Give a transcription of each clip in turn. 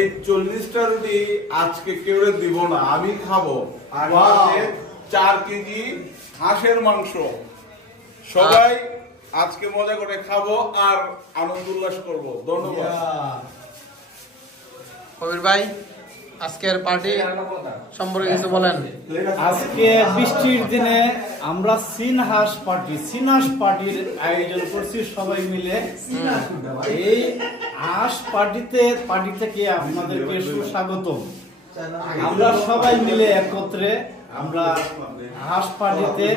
এই 40টা রুটি আজকে কেউ দিব না, আমি খাবো। আর 4 কেজি হাঁসের মাংস সবাই আজকে মজা করে খাবো আর আনন্দ উল্লাস করবো। ধন্যবাদ। কবির ভাই, আজকের পার্টি সম্পর্কে কিছু বলেন। আজকে বৃষ্টির দিনে আমরা চীন হাঁস পার্টির আয়োজন করছি সবাই মিলে। এই হাঁস পার্টি থেকে আপনাদেরকে সুস্বাগতম। আমরা সবাই মিলে একত্রে আমরা হাঁস পার্টিতে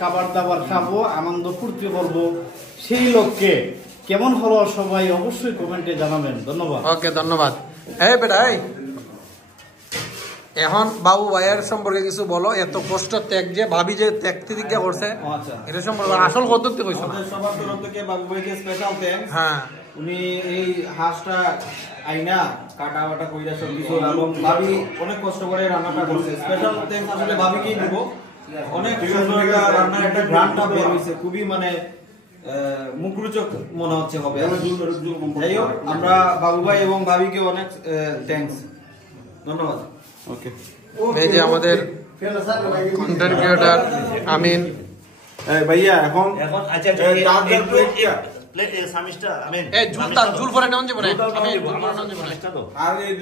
খাবার দাবার খাবো, আনন্দ ফুর্তি করবো। সেই লক্ষ্যে কেমন হলো সবাই অবশ্যই কমেন্টে জানাবেন। ধন্যবাদ। ওকে, ধন্যবাদ। এই বেটা, এখন বাবু ভাইয়ের সম্পর্কে কিছু বলো। এত কষ্ট ত্যাগ যে ভাবি যে ত্যাগ থেকে করছে, এটা সম্পর্কে আসল পদ্ধতি কইছো। আমাদের সবার তরফ থেকে বাবু ভাইকে স্পেশাল থ্যাঙ্কস। হ্যাঁ, উনি এই হাঁসটা আইনা কাটা বাটা কইরা সব কিছু, এবং ভাবি অনেক কষ্ট করে রান্নাটা করছে। স্পেশাল থ্যাঙ্কস আসলে ভাবিকেই দিব। অনেক সুন্দর একটা রান্নার একটা ঘ্রাণটা বের হইছে, খুবই মানে মুখরোচক মনে হচ্ছে হবে। যাই হোক, আমরা বাবু ভাই এবং ভাবিকে অনেক থ্যাঙ্কস, ধন্যবাদ। ওকে, এই যে আমাদের কন্টেন্ট ক্রিয়েটর আমিন ভাইয়া এখন আচ্ছা এই জুল পরে নেওয়া যাবে না। আমি আর এই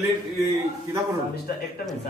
কিনা করুন। একটা মিনিট,